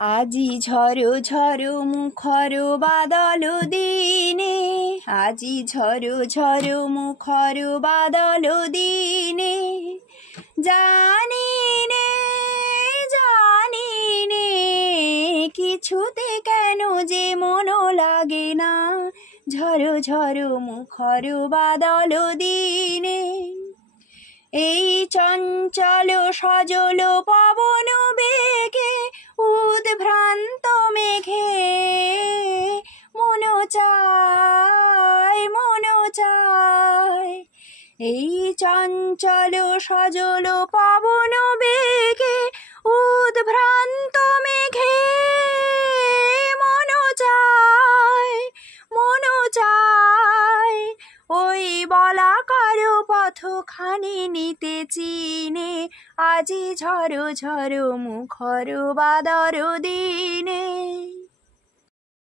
আজি ঝড়ো ঝড়ো মুখর বাদল দিনে, আজি ঝড়ো ঝড়ো মুখর বাদল দিনে, জানি নে কিছুতে কেন যে মন লাগে না, ঝড়ো ঝড়ো মুখর বাদল দিনে। এই চঞ্চল সজল পবন বেগে উদ্ভ্রান্ত মেঘে মন চায়, মন চায়। এই চঞ্চল সজল পবন বেগে উদ্ভ্রান্ত মেঘে মন চায়, মন চায়। ওই বলাকার পথখানি নিতে চিনে, আজি ঝড়ো ঝড়ো মুখর বাদর দিনে।